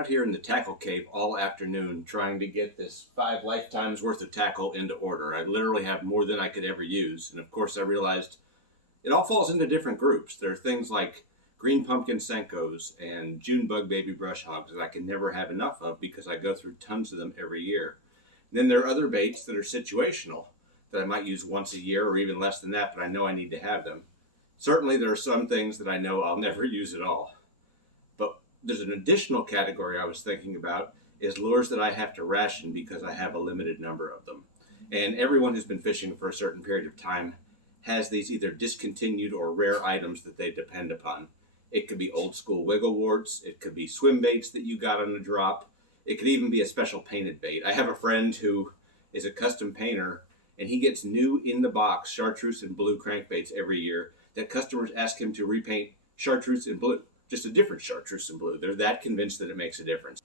out here in the tackle cave all afternoon trying to get this 5 lifetimes worth of tackle into order. I literally have more than I could ever use. And of course I realized it all falls into different groups. There are things like green pumpkin Senkos and June bug baby brush hogs that I can never have enough of because I go through tons of them every year. And then there are other baits that are situational that I might use once a year or even less than that, but I know I need to have them. Certainly there are some things that I know I'll never use at all. But there's an additional category I was thinking about is lures that I have to ration because I have a limited number of them. And everyone who's been fishing for a certain period of time has these either discontinued or rare items that they depend upon. It could be old school wiggle warts, it could be swim baits that you got on a drop, it could even be a special painted bait. I have a friend who is a custom painter and he gets new in the box chartreuse and blue crankbaits every year that customers ask him to repaint chartreuse and blue. Just a different chartreuse and blue. They're that convinced that it makes a difference.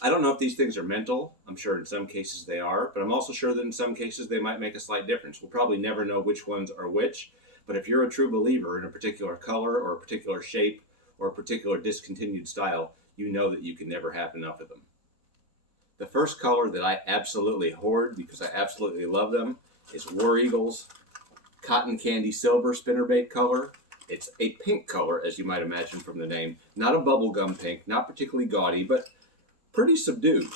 I don't know if these things are mental. I'm sure in some cases they are, but I'm also sure that in some cases they might make a slight difference. We'll probably never know which ones are which, but if you're a true believer in a particular color or a particular shape or a particular discontinued style, you know that you can never have enough of them. The first color that I absolutely hoard because I absolutely love them is War Eagle's Cotton Candy Silver Spinnerbait color. It's a pink color, as you might imagine from the name. Not a bubblegum pink, not particularly gaudy, but pretty subdued.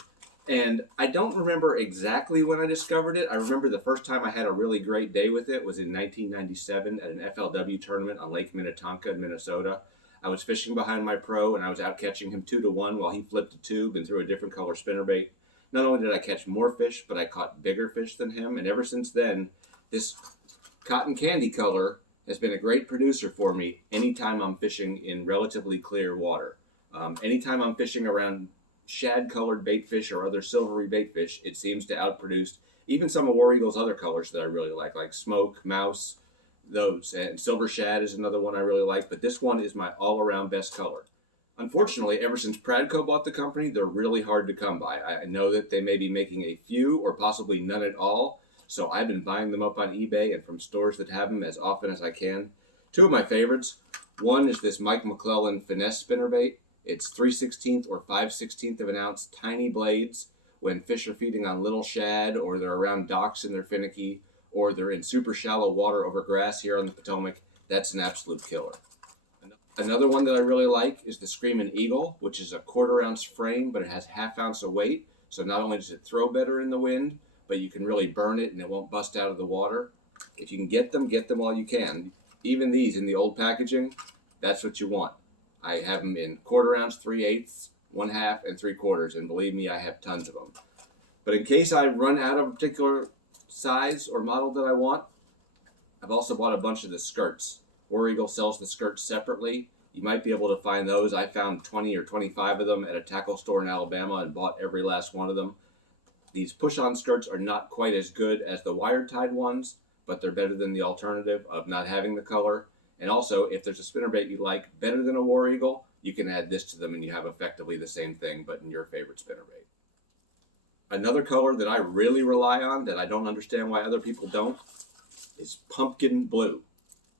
And I don't remember exactly when I discovered it. I remember the first time I had a really great day with it was in 1997 at an FLW tournament on Lake Minnetonka in Minnesota. I was fishing behind my pro and I was out catching him 2-to-1 while he flipped a tube and threw a different color spinnerbait. Not only did I catch more fish, but I caught bigger fish than him. And ever since then, this cotton candy color has been a great producer for me anytime I'm fishing in relatively clear water. Anytime I'm fishing around shad-colored baitfish or other silvery baitfish, it seems to outproduce even some of War Eagle's other colors that I really like smoke, mouse, those. And silver shad is another one I really like, but this one is my all-around best color. Unfortunately, ever since Pradco bought the company, they're really hard to come by. I know that they may be making a few or possibly none at all, so I've been buying them up on eBay and from stores that have them as often as I can. Two of my favorites. One is this Mike McClellan Finesse spinnerbait. It's 3/16 or 5/16 of an ounce tiny blades when fish are feeding on little shad or they're around docks and they're finicky or they're in super shallow water over grass here on the Potomac. That's an absolute killer. Another one that I really like is the Screamin Eagle, which is a 1/4 ounce frame, but it has 1/2 ounce of weight. So not only does it throw better in the wind, but you can really burn it and it won't bust out of the water. If you can get them while you can. Even these in the old packaging, that's what you want. I have them in 1/4 ounce, 3/8, 1/2, and 3/4, and believe me, I have tons of them. But in case I run out of a particular size or model that I want, I've also bought a bunch of the skirts. War Eagle sells the skirts separately. You might be able to find those. I found 20 or 25 of them at a tackle store in Alabama and bought every last one of them. These push-on skirts are not quite as good as the wire-tied ones, but they're better than the alternative of not having the color. And also, if there's a spinnerbait you like better than a War Eagle, you can add this to them and you have effectively the same thing, but in your favorite spinnerbait. Another color that I really rely on that I don't understand why other people don't is pumpkin blue.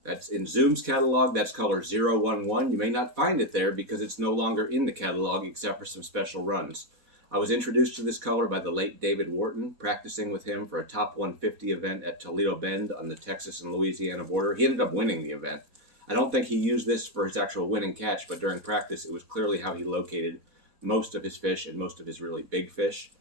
That's in Zoom's catalog. That's color 011. You may not find it there because it's no longer in the catalog except for some special runs. I was introduced to this color by the late David Wharton, practicing with him for a top 150 event at Toledo Bend on the Texas and Louisiana border. He ended up winning the event. I don't think he used this for his actual winning catch, but during practice it was clearly how he located most of his fish and most of his really big fish.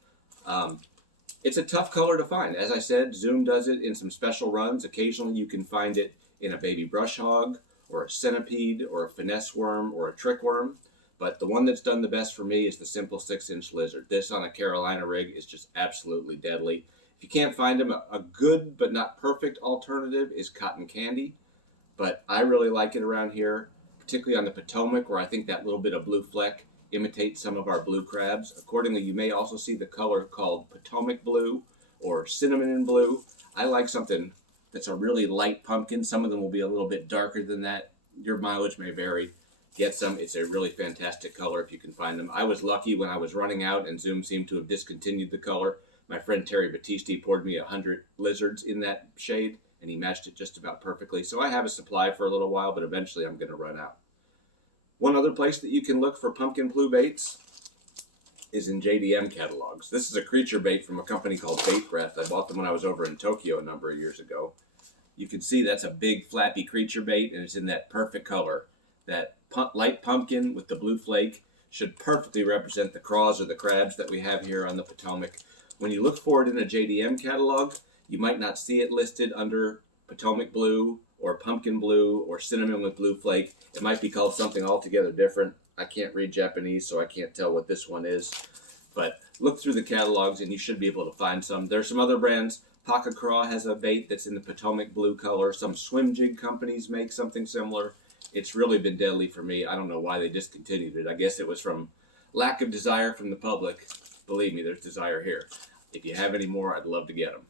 It's a tough color to find. As I said, Zoom does it in some special runs. Occasionally you can find it in a baby brush hog or a centipede or a finesse worm or a trick worm. But the one that's done the best for me is the simple 6-inch lizard. This on a Carolina rig is just absolutely deadly. If you can't find them, a good but not perfect alternative is cotton candy. But I really like it around here, particularly on the Potomac, where I think that little bit of blue fleck imitates some of our blue crabs. Accordingly, you may also see the color called Potomac blue or cinnamon blue. I like something that's a really light pumpkin. Some of them will be a little bit darker than that. Your mileage may vary. Get some. It's a really fantastic color if you can find them. I was lucky when I was running out and Zoom seemed to have discontinued the color. My friend Terry Battisti poured me 100 lizards in that shade and he matched it just about perfectly. So I have a supply for a little while, but eventually I'm going to run out. One other place that you can look for pumpkin blue baits is in JDM catalogs. This is a creature bait from a company called Bait Breath. I bought them when I was over in Tokyo a number of years ago. You can see that's a big flappy creature bait, and it's in that perfect color. That light pumpkin with the blue flake should perfectly represent the craws or the crabs that we have here on the Potomac. When you look for it in a JDM catalog, you might not see it listed under Potomac blue or pumpkin blue or cinnamon with blue flake. It might be called something altogether different. I can't read Japanese, so I can't tell what this one is. But look through the catalogs and you should be able to find some. There's some other brands. Paca Craw has a bait that's in the Potomac blue color. Some swim jig companies make something similar. It's really been deadly for me. I don't know why they discontinued it. I guess it was from lack of desire from the public. Believe me, there's desire here. If you have any more, I'd love to get them.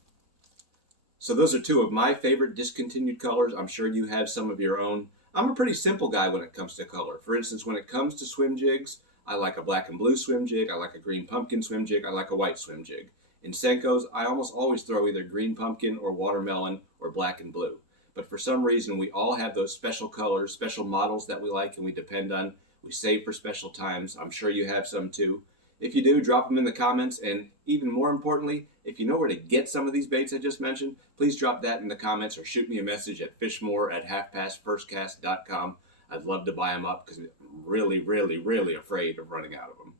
So those are two of my favorite discontinued colors. I'm sure you have some of your own. I'm a pretty simple guy when it comes to color. For instance, when it comes to swim jigs, I like a black and blue swim jig. I like a green pumpkin swim jig. I like a white swim jig. In Senkos, I almost always throw either green pumpkin or watermelon or black and blue. But for some reason, we all have those special colors, special models that we like and we depend on. We save for special times. I'm sure you have some too. If you do, drop them in the comments. And even more importantly, if you know where to get some of these baits I just mentioned, please drop that in the comments or shoot me a message at fishmore@halfpastfirstcast.com. I'd love to buy them up because I'm really, really, really afraid of running out of them.